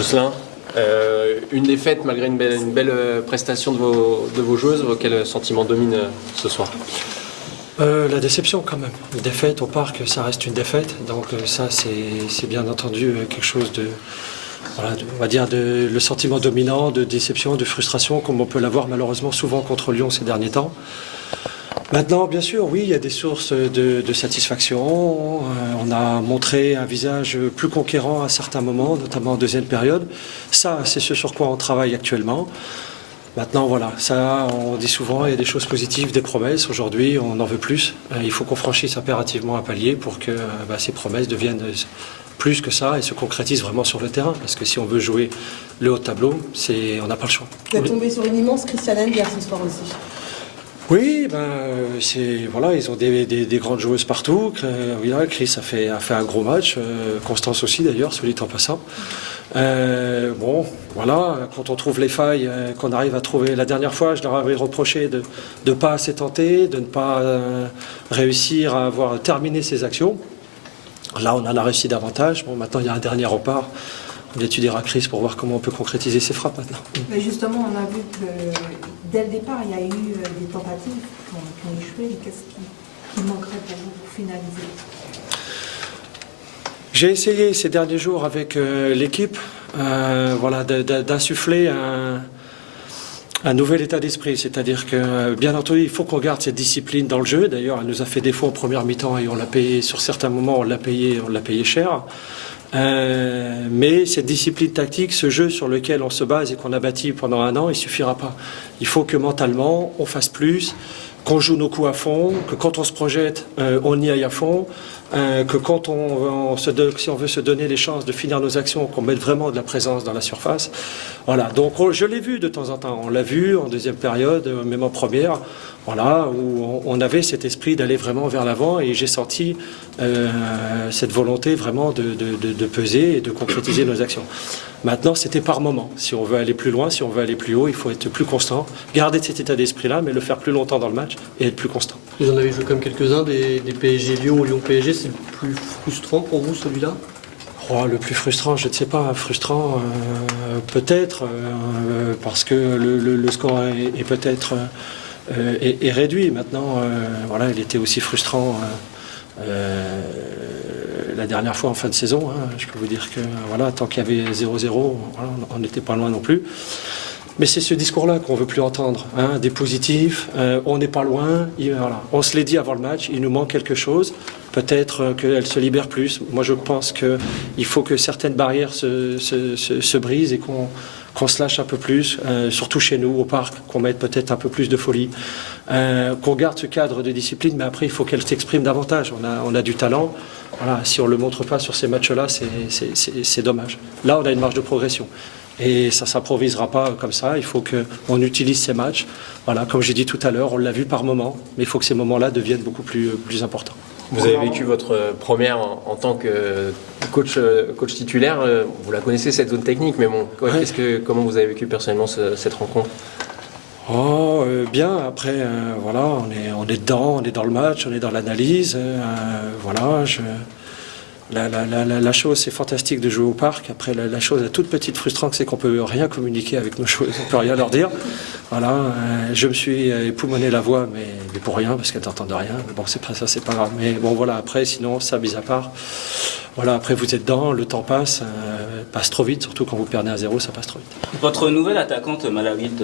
Jocelyn, une défaite malgré une belle prestation de vos joueuses, quel sentiment domine ce soir? La déception quand même. Une défaite au parc, ça reste une défaite. Donc ça, c'est bien entendu quelque chose de, voilà, on va dire le sentiment dominant de déception, de frustration, comme on peut l'avoir malheureusement souvent contre Lyon ces derniers temps. Maintenant, bien sûr, oui, il y a des sources de satisfaction. On a montré un visage plus conquérant à certains moments, notamment en deuxième période. Ça, c'est ce sur quoi on travaille actuellement. Maintenant, voilà, ça, on dit souvent, il y a des choses positives, des promesses. Aujourd'hui, on en veut plus. Il faut qu'on franchisse impérativement un palier pour que ces promesses deviennent plus que ça et se concrétisent vraiment sur le terrain. Parce que si on veut jouer le haut de tableau, on n'a pas le choix. Vous êtes tombé sur une immense Christiane Engels ce soir aussi. Oui, voilà, ils ont des grandes joueuses partout. Oui, Chris a fait un gros match. Constance aussi d'ailleurs, soit dit en passant. Bon, voilà, quand on trouve les failles, qu'on arrive à trouver. La dernière fois, je leur avais reproché de ne pas assez tenter, de ne pas réussir à avoir terminé ses actions. Là, on en a réussi davantage. Bon, maintenant, il y a un dernier rempart. On étudiera Chris pour voir comment on peut concrétiser ses frappes maintenant. Mais justement, on a vu que dès le départ, il y a eu des tentatives qui ont échoué. Qu'est-ce qui manquerait pour vous pour finaliser? J'ai essayé ces derniers jours avec l'équipe voilà, d'insuffler un nouvel état d'esprit. C'est-à-dire que, bien entendu, il faut qu'on garde cette discipline dans le jeu. D'ailleurs, elle nous a fait défaut en première mi-temps et on l'a payé, sur certains moments, on l'a payé cher. Mais cette discipline tactique, ce jeu sur lequel on se base et qu'on a bâti pendant un an, il ne suffira pas. Il faut que mentalement, on fasse plus, qu'on joue nos coups à fond, que quand on se projette, on y aille à fond, que quand si on veut se donner les chances de finir nos actions, qu'on mette vraiment de la présence dans la surface. Voilà, donc je l'ai vu de temps en temps. On l'a vu en deuxième période, même en première, voilà, où on avait cet esprit d'aller vraiment vers l'avant et j'ai senti cette volonté vraiment de peser et de concrétiser nos actions. Maintenant, c'était par moment. Si on veut aller plus loin, si on veut aller plus haut, il faut être plus constant, garder cet état d'esprit-là, mais le faire plus longtemps dans le match et être plus constant. Vous en avez joué comme quelques-uns, des PSG Lyon ou Lyon-PSG, c'est le plus frustrant pour vous celui-là? Le plus frustrant, je ne sais pas. Frustrant, peut-être, parce que le score est peut-être est réduit. Maintenant, voilà, il était aussi frustrant la dernière fois en fin de saison. Je peux vous dire que voilà, tant qu'il y avait 0-0, voilà, on n'était pas loin non plus. Mais c'est ce discours-là qu'on ne veut plus entendre, des positifs, on n'est pas loin, voilà. On se l'est dit avant le match, il nous manque quelque chose, peut-être qu'elle se libère plus. Moi je pense qu'il faut que certaines barrières se brisent et qu'on se lâche un peu plus, surtout chez nous, au parc, qu'on mette peut-être un peu plus de folie, qu'on garde ce cadre de discipline, mais après il faut qu'elle s'exprime davantage. On a du talent, voilà. Si on ne le montre pas sur ces matchs-là, c'est dommage. Là on a une marge de progression. Et ça ne s'improvisera pas comme ça, il faut qu'on utilise ces matchs. Voilà, comme j'ai dit tout à l'heure, on l'a vu par moments, mais il faut que ces moments-là deviennent beaucoup plus importants. Vous avez vécu votre première en tant que coach titulaire, vous la connaissez cette zone technique, mais bon, comment vous avez vécu personnellement cette rencontre? Bien, après, voilà, on est dedans, on est dans le match, on est dans l'analyse, voilà, La chose, c'est fantastique de jouer au parc. Après, la chose, la toute petite frustrante, c'est qu'on ne peut rien communiquer avec nos joueuses, on ne peut rien leur dire. Voilà, je me suis époumoné la voix, mais pour rien, parce qu'elles n'entendent rien. Mais bon, c'est pas ça, c'est pas grave. Mais bon, voilà, après, sinon, ça, mis à part, voilà, après, vous êtes dedans, le temps passe trop vite, surtout quand vous perdez 1-0, ça passe trop vite. Votre nouvelle attaquante, Malawit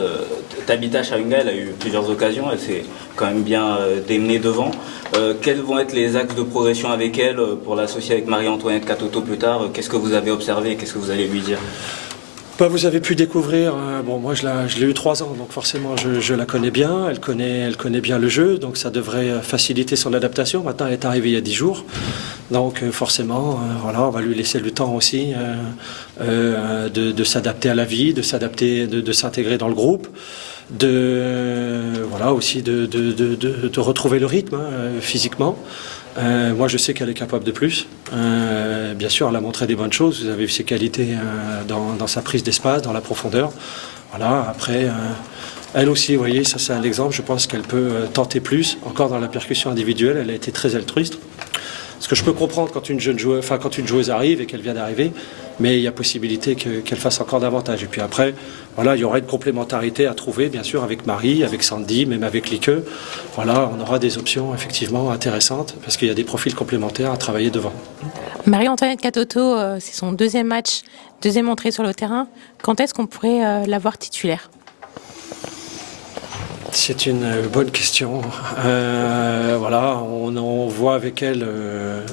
Tabitha Chawinga, elle a eu plusieurs occasions, elle s'est quand même bien démenée devant. Quels vont être les axes de progression avec elle pour l'associer avec Marie-Antoinette Katoto plus tard? Qu'est-ce que vous avez observé et qu'est-ce que vous allez lui dire? Vous avez pu découvrir, bon, moi je l'ai eu 3 ans, donc forcément je la connais bien, elle connaît bien le jeu, donc ça devrait faciliter son adaptation. Maintenant elle est arrivée il y a 10 jours, donc forcément voilà, on va lui laisser le temps aussi de s'adapter à la vie, de s'adapter, de s'intégrer dans le groupe, voilà, aussi de retrouver le rythme physiquement. Moi, je sais qu'elle est capable de plus. Bien sûr, elle a montré des bonnes choses. Vous avez vu ses qualités dans sa prise d'espace, dans la profondeur. Voilà. Après, elle aussi, vous voyez, ça c'est un exemple. Je pense qu'elle peut tenter plus. Encore dans la percussion individuelle, elle a été très altruiste. Ce que je peux comprendre quand une joueuse arrive et qu'elle vient d'arriver, mais il y a possibilité qu'elle fasse encore davantage. Et puis après, voilà, il y aura une complémentarité à trouver, bien sûr, avec Marie, avec Sandy, même avec Lieke. Voilà, on aura des options effectivement intéressantes parce qu'il y a des profils complémentaires à travailler devant. Marie-Antoinette Katoto, c'est son deuxième match, deuxième entrée sur le terrain. Quand est-ce qu'on pourrait la voir titulaire ? C'est une bonne question. Voilà, on voit avec elle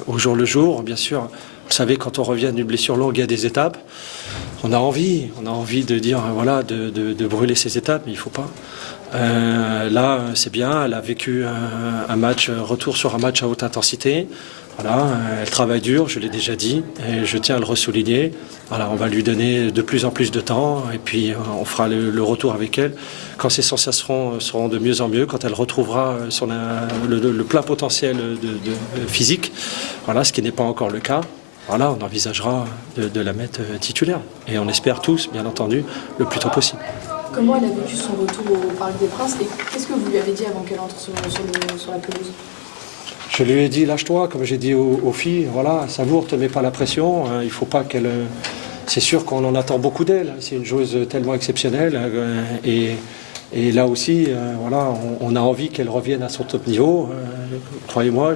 au jour le jour, bien sûr. Vous savez, quand on revient d'une blessure longue, il y a des étapes. On a envie de dire, voilà, de brûler ces étapes, mais il ne faut pas. Là, c'est bien, elle a vécu un match, retour sur un match à haute intensité. Voilà, elle travaille dur, je l'ai déjà dit, et je tiens à le ressouligner. Voilà, on va lui donner de plus en plus de temps, et puis on fera le retour avec elle. Quand ses sensations seront de mieux en mieux, quand elle retrouvera le plein potentiel physique, voilà, ce qui n'est pas encore le cas, voilà, on envisagera de la mettre titulaire. Et on espère tous, bien entendu, le plus tôt possible. Comment elle a vécu son retour au Parc des Princes et qu'est-ce que vous lui avez dit avant qu'elle entre sur la pelouse ? Je lui ai dit, lâche-toi, comme j'ai dit aux filles, voilà, savoure, te mets pas la pression, hein, il faut pas qu'elle... C'est sûr qu'on en attend beaucoup d'elle, c'est une joueuse tellement exceptionnelle, et là aussi, voilà, on a envie qu'elle revienne à son top niveau, croyez-moi,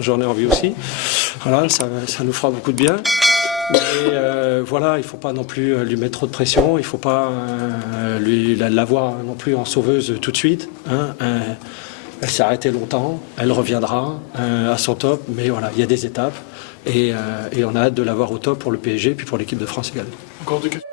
j'en ai envie aussi, voilà, ça nous fera beaucoup de bien. Mais voilà, il ne faut pas non plus lui mettre trop de pression, il ne faut pas la voir non plus en sauveuse tout de suite, hein, elle s'est arrêtée longtemps, elle reviendra à son top, mais voilà, il y a des étapes et on a hâte de la voir au top pour le PSG puis pour l'équipe de France également. Encore deux questions.